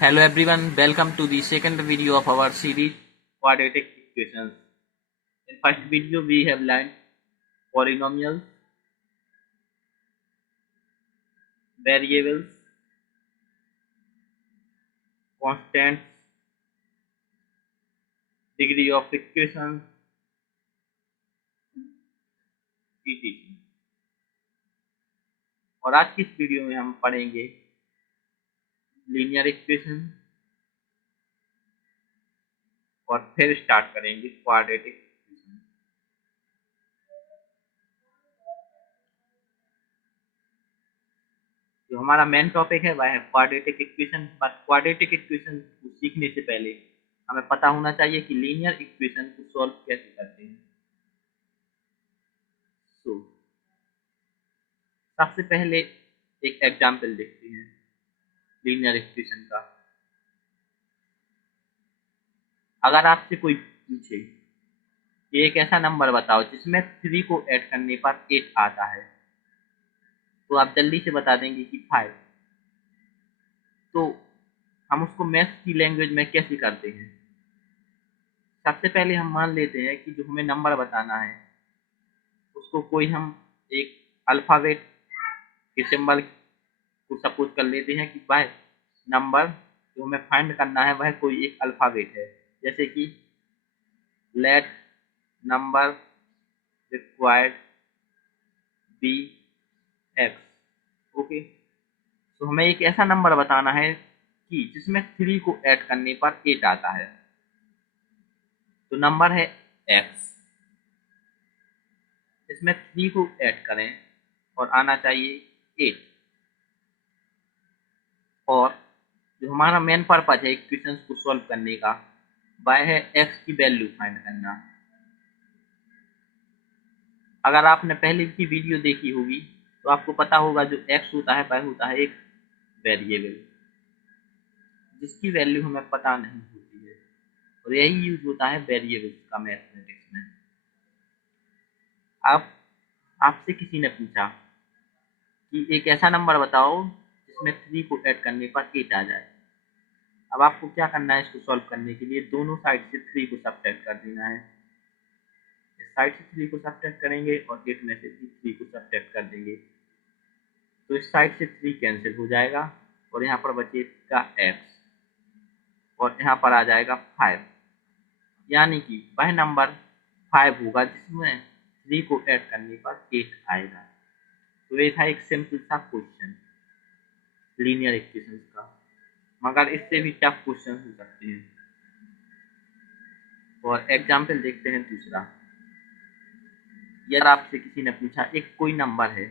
Hello everyone, welcome to the second video of our series quadratic equations. In first video we have learned polynomials, variables, constants, degree of equation, etc. और आज की इस video में हम पढ़ेंगे linear equation और फिर start करेंगे क्वाड्रेटिक इक्वेशन। जो हमारा मेन टॉपिक है वह है क्वाड्रेटिक इक्वेशन। बस क्वाड्रेटिक इक्वेशन को सीखने से पहले हमें पता होना चाहिए कि लीनियर इक्वेशन को सॉल्व कैसे करते हैं। सबसे पहले एक एग्जाम्पल देखते हैं लीनियर इक्वेशन का। अगर आपसे कोई पूछे कि एक ऐसा नंबर बताओ जिसमें 3 को ऐड करने पर 8 आता है, तो आप जल्दी से बता देंगे कि 5। तो हम उसको मैथ्स की लैंग्वेज में कैसे करते हैं? सबसे पहले हम मान लेते हैं कि जो हमें नंबर बताना है उसको कोई हम एक अल्फ़ाबेट के सिंबल को सपोज कर लेते हैं कि वह नंबर जो हमें फाइंड करना है वह कोई एक अल्फ़ाबेट है। जैसे कि let number required B X. Okay, तो हमें एक ऐसा नंबर बताना है कि जिसमें 3 को ऐड करने पर 8 आता है। तो नंबर है एक्स, इसमें 3 को ऐड करें और आना चाहिए 8। और जो हमारा मेन पर्पज है इक्वेशंस को सॉल्व करने का वह है एक्स की वैल्यू फाइंड करना। अगर आपने पहले की वीडियो देखी होगी तो आपको पता होगा जो एक्स होता है वह होता है एक वेरिएबल जिसकी वैल्यू हमें पता नहीं होती है, और यही यूज होता है वेरिएबल्स का मैथमेटिक्स में। अब आपसे किसी ने पूछा कि एक ऐसा नंबर बताओ जिसमें 3 को ऐड करने पर 8 आ जाए। अब आपको क्या करना है? इसको सॉल्व करने के लिए दोनों साइड से 3 को सब्ट्रैक्ट कर देना है। इस साइड से 3 को सब्ट्रैक्ट करेंगे और 8 में से भी 3 को सब्ट्रैक्ट कर देंगे, तो इस साइड से 3 कैंसिल हो जाएगा और यहाँ पर बचेगा x और यहाँ पर आ जाएगा 5, यानी कि वह नंबर 5 होगा जिसमें 3 को ऐड करने पर 8 आएगा। तो ये था एक सिंपल सा क्वेश्चन लीनियर इक्वेशंस का, मगर इससे भी टफ क्वेश्चन हो सकते हैं। और एग्जाम्पल देखते हैं दूसरा। यदि आपसे किसी ने पूछा एक कोई नंबर है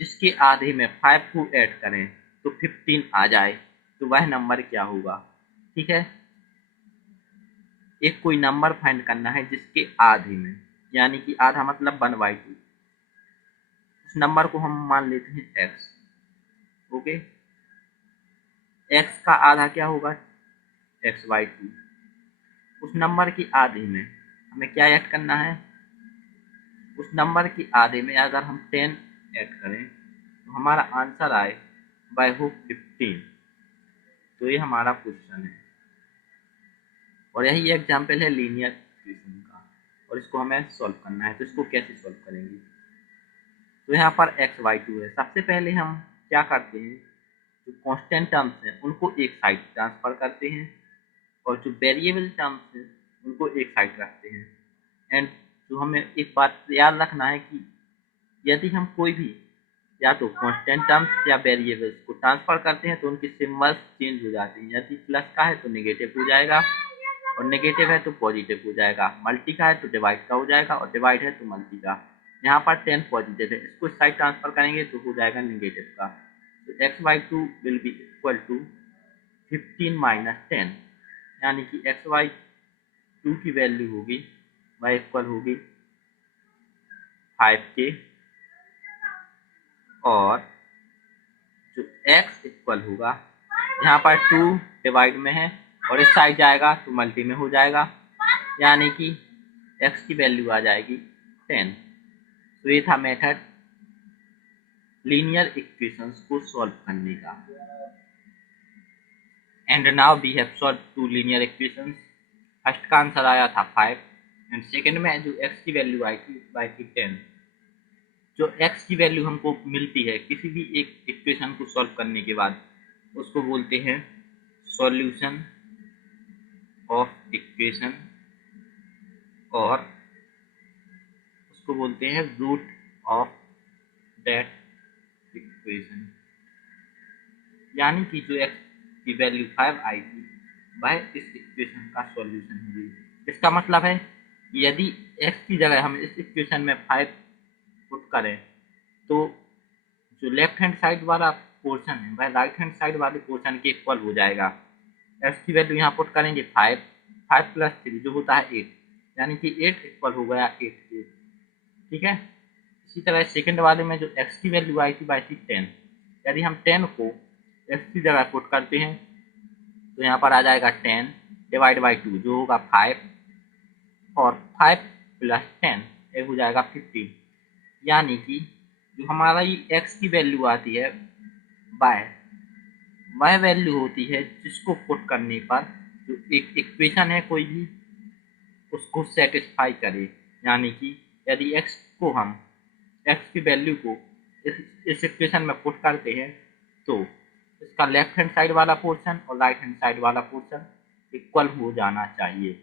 जिसके आधे में 5 को ऐड करें तो 15 आ जाए, तो वह नंबर क्या होगा? ठीक है, एक कोई नंबर फाइंड करना है जिसके आधे में, यानी कि आधा मतलब 1/2। उस नंबर को हम मान लेते हैं x। ओके, x का आधा क्या होगा? x/2। उस नंबर की आधे में हमें क्या ऐड करना है? उस नंबर की आधे में अगर हम 10 ऐड करें तो हमारा आंसर आए बाय हो 15। तो ये हमारा क्वेश्चन है और यही एग्जाम्पल है लीनियर इक्वेशन का, और इसको हमें सॉल्व करना है। तो इसको कैसे सॉल्व करेंगे? तो यहाँ पर x/2 है। सबसे पहले हम क्या करते हैं, जो कांस्टेंट टर्म्स हैं उनको एक साइड ट्रांसफर करते हैं और जो वेरिएबल टर्म्स हैं उनको एक साइड रखते हैं। एंड जो हमें एक बात याद रखना है कि यदि हम कोई भी या तो कांस्टेंट टर्म्स या वेरिएबल्स को ट्रांसफर करते हैं तो उनके सिंबल्स चेंज हो जाते हैं। यदि प्लस का है तो नेगेटिव हो जाएगा और नेगेटिव है तो पॉजिटिव हो जाएगा। मल्टी का है तो डिवाइड का हो जाएगा और डिवाइड है तो मल्टी का। यहाँ पर 10 पॉजिटिव है, इसको साइड ट्रांसफर करेंगे तो हो जाएगा नेगेटिव का। तो x/2 will be equal to 15 - 10, यानी कि x/2 की वैल्यू होगी वह इक्वल होगी 5 के, और जो x इक्वल होगा, यहाँ पर 2 डिवाइड में है और इस साइड जाएगा तो मल्टी में हो जाएगा, यानी कि x की वैल्यू आ जाएगी 10। तो ये था मेथड लीनियर इक्वेशंस को सॉल्व करने का। And now we have solve two linear equations. First का आंसर आया था 5 एंड सेकंड में जो x की वैल्यू आई थी 10। जो x की वैल्यू हमको मिलती है किसी भी एक इक्वेशन को सॉल्व करने के बाद उसको बोलते हैं सॉल्यूशन ऑफ इक्वेशन, और उसको बोलते हैं रूट ऑफ दैट इक्वेशन। यानी कि जो x की वैल्यू 5 आई थी वह इस इक्वेशन का सॉल्यूशन होगी। इसका मतलब है यदि x की जगह हम इस इक्वेशन में 5 पुट करें तो जो लेफ्ट हैंड साइड वाला पोर्शन है वह राइट हैंड साइड वाले पोर्शन के इक्वल हो जाएगा। x की वैल्यू यहाँ पुट करेंगे 5, 5 प्लस 3 जो होता है 8, यानी कि 8 इक्वल हो गया 8 के। ठीक है। इसी तरह सेकंड वाले में जो x की वैल्यू आई थी वह थी 10। यदि हम 10 को x की जगह पुट करते हैं तो यहाँ पर आ जाएगा 10 डिवाइड बाई 2 जो होगा 5, और 5 प्लस 10 ये हो जाएगा 15। यानी कि जो हमारा ये x की वैल्यू आती है वह वैल्यू होती है जिसको पुट करने पर जो एक इक्वेशन है कोई भी उसको सेटिस्फाई करे। यानी कि यदि x को हम x की वैल्यू को इस इक्वेशन में पुट करते हैं तो इसका लेफ्ट हैंड साइड वाला पोर्शन और राइट हैंड साइड वाला पोर्शन इक्वल हो जाना चाहिए।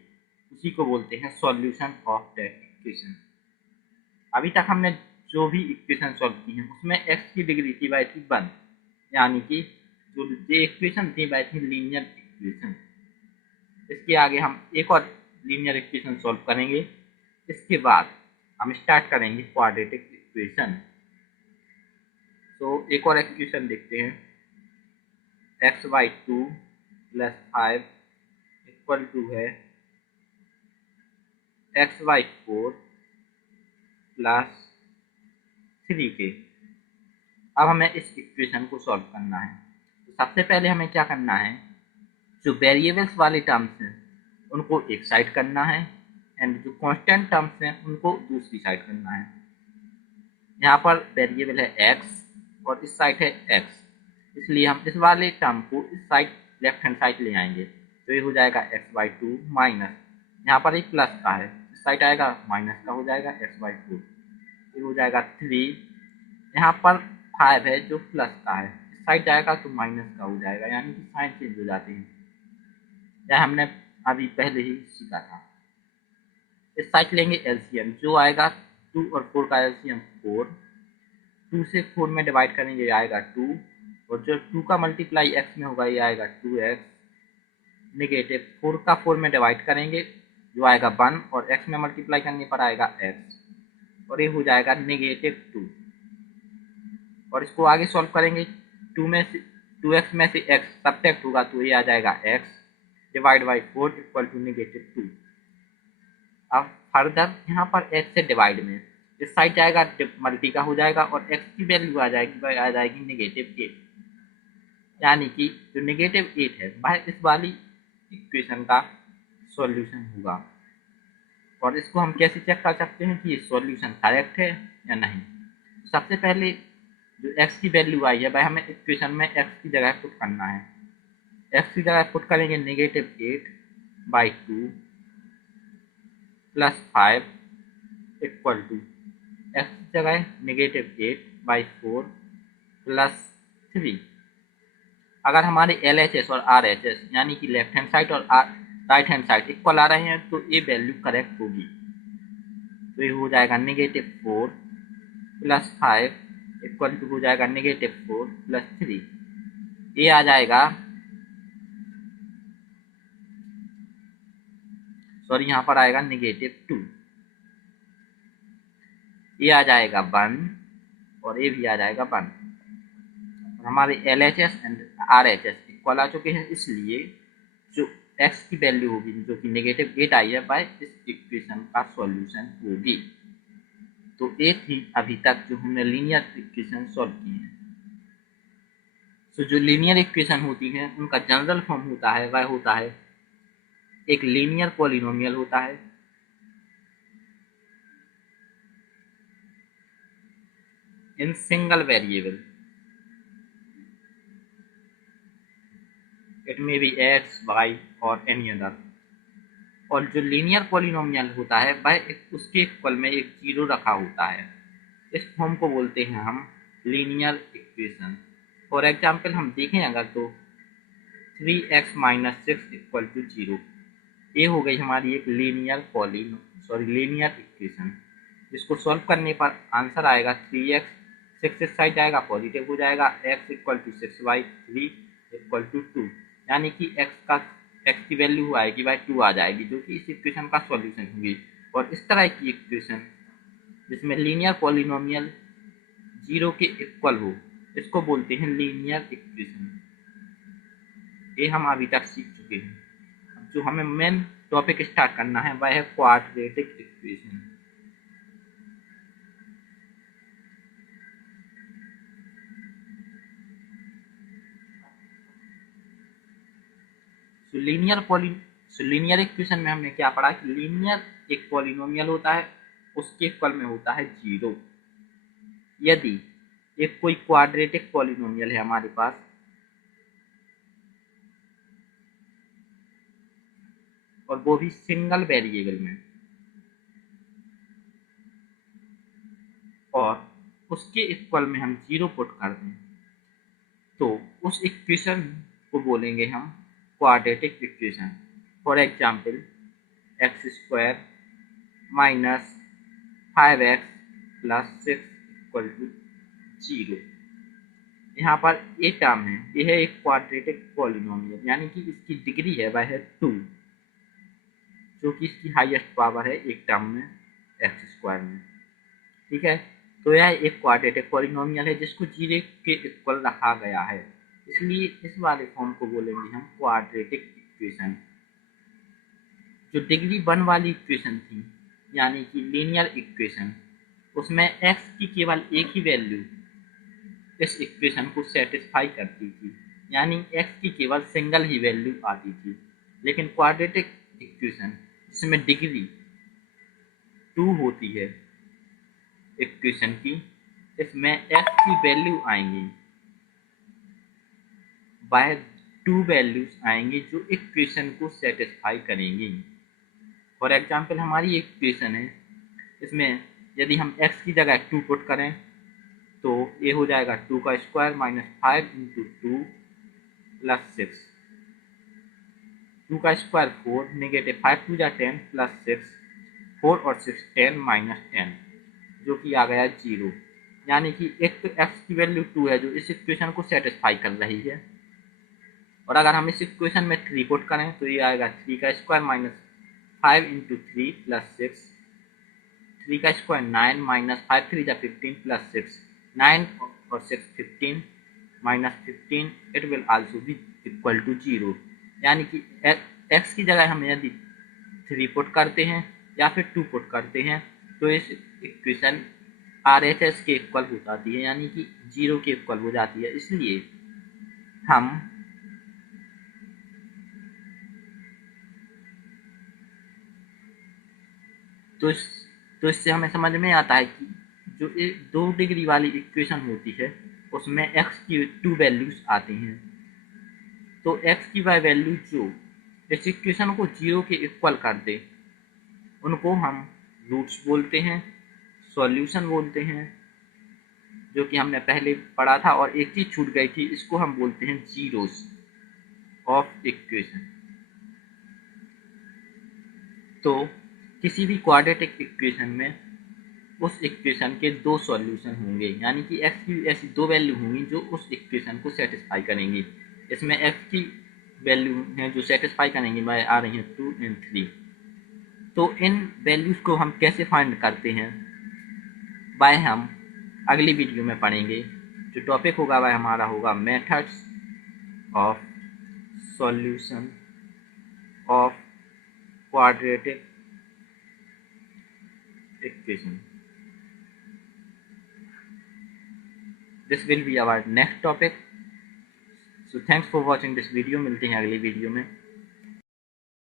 उसी को बोलते हैं सॉल्यूशन ऑफ दैट इक्वेशन। अभी तक हमने जो भी इक्वेशन सॉल्व की है उसमें x की डिग्री थी वह थी 1, यानी कि जो इक्वेशन थी वह थी लीनियर इक्वेशन। इसके आगे हम एक और लीनियर इक्वेशन सॉल्व करेंगे, इसके बाद हम स्टार्ट करेंगे क्वाड्रेटिक इक्वेशन। तो एक और इक्वेशन देखते हैं, x/2 + 5 इक्वल टू है x/4 + 3k। अब हमें इस इक्वेशन को सॉल्व करना है। तो सबसे पहले हमें क्या करना है, जो वेरिएबल्स वाले टर्म्स हैं उनको एक साइड करना है एंड जो कांस्टेंट टर्म्स हैं उनको दूसरी साइड करना है। यहाँ पर वेरिएबल है x और इस साइड है x, इसलिए हम इस वाले टर्म को इस साइड लेफ्ट हैंड साइड ले आएंगे। तो ये हो जाएगा x/2 माइनस, यहाँ पर एक प्लस का है इस साइड आएगा माइनस का हो जाएगा x/4। ये हो जाएगा 3, यहाँ पर 5 है जो प्लस का है इस साइड जाएगा तो माइनस का हो जाएगा, यानी कि साइन चेंज हो जाती है। यह हमने अभी पहले ही सीखा था। इस साइड लेंगे एलसीएम, जो आएगा 2 और 4 का एलसीएम 4, 2 से 4 में डिवाइड करेंगे आएगा 2, और जो 2 का मल्टीप्लाई x में होगा ये आएगा 2x, नेगेटिव 4 का 4 में डिवाइड करेंगे जो आएगा 1, और x में मल्टीप्लाई करने पर आएगा x, और ये हो जाएगा -2। और इसको आगे सॉल्व करेंगे, 2x में से x सब्ट्रैक्ट होगा तो ये आ जाएगा x divide by 4 equal to -2। अब फर्दर यहाँ पर x से डिवाइड में इस साइड जाएगा मल्टी का हो जाएगा और x की वैल्यू आ जाएगी -8, यानी कि जो -8 है वह इस वाली इक्वेशन का सॉल्यूशन होगा। और इसको हम कैसे चेक कर सकते हैं कि ये सॉल्यूशन करेक्ट है या नहीं। सबसे पहले जो x की वैल्यू आई है वह हमें इक्वेशन में x की जगह पुट करना है। x की जगह पुट करेंगे -8/2 + 5 इक्वल टू x की जगह -8/4 + 3। अगर हमारे LHS और RHS यानी कि लेफ्ट हैंड साइड और राइट हैंड साइड इक्वल आ रहे हैं तो ये वैल्यू करेक्ट होगी। तो ये हो जाएगा -4 + 5 इक्वल टू हो जाएगा -4 + 3। ये आ जाएगा, सॉरी यहाँ पर आएगा -2, ये आ जाएगा 1 और ये भी आ जाएगा 1। हमारे LHS एंड RHS इक्वल आ चुके हैं, इसलिए जो x की वैल्यू होगी जो कि -8 आई है वह इस इक्वेशन का सॉल्यूशन होगी। तो ये थी अभी तक जो हमने लीनियर इक्वेशन सॉल्व की है। तो जो लीनियर इक्वेशन होती है उनका जनरल फॉर्म होता है वह होता है एक लीनियर पॉलिनोमियल होता है, in single variable. It may be X Y और एनी अदर। और जो लीनियर पॉलिनोमियल होता है वह उसके इक्वल में एक जीरो रखा होता है। इस फॉर्म को बोलते हैं हम लीनियर इक्वेशन। फॉर एग्जाम्पल हम देखें अगर तो 3x माइनस 6 इक्वल टू 0, ये हो गई हमारी एक लीनियर इक्वेशन, जिसको सॉल्व करने पर आंसर आएगा 3x, 6 इस साइड जाएगा पॉजिटिव हो जाएगा, x equal to 6y3 equal to 2, यानी कि x की वैल्यू आएगी बाय 2 आ जाएगी, जो कि इस इक्वेशन का सॉल्यूशन होगी। और इस तरह की इक्वेशन जिसमें लीनियर पॉलिनोमियल जीरो के इक्वल हो, इसको बोलते हैं लीनियर इक्वेशन। ये हम अभी तक सीख चुके हैं। जो हमें मेन टॉपिक स्टार्ट करना है वह है क्वाड्रेटिक इक्वेशन। लीनियर इक्वेशन में हमने क्या पढ़ा कि लीनियर एक पॉलिनोमियल होता है, उसके इक्वल में होता है जीरो। यदि एक कोई क्वाड्रेटिक पॉलिनोमियल है हमारे पास, और वो भी सिंगल वेरिएबल में, और उसके इक्वल में हम जीरो पुट कर दें, तो उस इक्वेशन को बोलेंगे हम quadratic equation. For example x² minus 5x plus 6 equal to 0। यहाँ पर ये टर्म है, यह है एक क्वाड्रेटिक पॉलिनोमियल, यानी कि इसकी डिग्री है वह है 2, जो कि इसकी हाईएस्ट पावर है एक टर्म में x² में। ठीक है, तो यह एक क्वाड्रेटिक पॉलिनोमियल है जिसको जीरो के इक्वल रखा गया है, इसलिए इस वाले फॉर्म को बोलेंगे हम क्वाड्रेटिक इक्वेशन। जो डिग्री 1 वाली इक्वेशन थी, यानी कि लीनियर इक्वेशन, उसमें x की केवल एक ही वैल्यू इस इक्वेशन को सेटिस्फाई करती थी, यानी x की केवल सिंगल ही वैल्यू आती थी। लेकिन क्वाड्रेटिक इक्वेशन जिसमें डिग्री 2 होती है इक्वेशन की, इसमें x की वैल्यू आएंगी बाय 2 वैल्यूज आएंगी जो इक्वेशन को सेटिस्फाई करेंगी। फॉर एग्जाम्पल हमारी एक इक्वेशन है, इसमें यदि हम x की जगह 2 पुट करें तो ये हो जाएगा 2 का स्क्वायर माइनस 5 इंटू 2 प्लस 6, 2 का स्क्वायर 4, नेगेटिव 5 टू जा 10 प्लस 6, 4 और 6 10 माइनस 10, जो कि आ गया 0। यानी कि एक तो x की वैल्यू 2 है जो इस इक्वेशन को सेटिस्फाई कर रही है, और अगर हम इस इक्वेशन में 3 पुट करें तो ये आएगा 3 का स्क्वायर माइनस 5 इंटू 3 प्लस 6, 3 का स्क्वायर 9 माइनस 5 3 जा 15 प्लस 6, 9 और 6 15 minus 15, it will also be equal to 0। यानी कि x की जगह हम यदि 3 पुट करते हैं या फिर 2 पुट करते हैं तो इस इक्वेशन RHS के इक्वल हो जाती है, यानी कि 0 के इक्वल हो जाती है। इसलिए हम तो इससे हमें समझ में आता है कि जो एक 2 डिग्री वाली इक्वेशन होती है उसमें x की 2 वैल्यूज आती हैं, तो x की वैल्यू जो इस इक्वेशन को 0 के इक्वल कर दे उनको हम रूट्स बोलते हैं, सॉल्यूशन बोलते हैं, जो कि हमने पहले पढ़ा था। और एक चीज छूट गई थी, इसको हम बोलते हैं जीरोस ऑफ इक्वेशन। तो किसी भी क्वाड्रेटिक इक्वेशन में उस इक्वेशन के 2 सॉल्यूशन होंगे, यानी कि x की ऐसी 2 वैल्यू होंगी जो उस इक्वेशन को सेटिस्फाई करेंगी। इसमें x की वैल्यू है जो सेटिस्फाई करेंगी वह आ रही है 2 और 3। तो इन वैल्यूज को हम कैसे फाइंड करते हैं वह हम अगली वीडियो में पढ़ेंगे। जो टॉपिक होगा वह हमारा होगा methods of solution of quadratic equation. This will be our next topic. So thanks for watching this video. मिलते हैं अगली वीडियो में।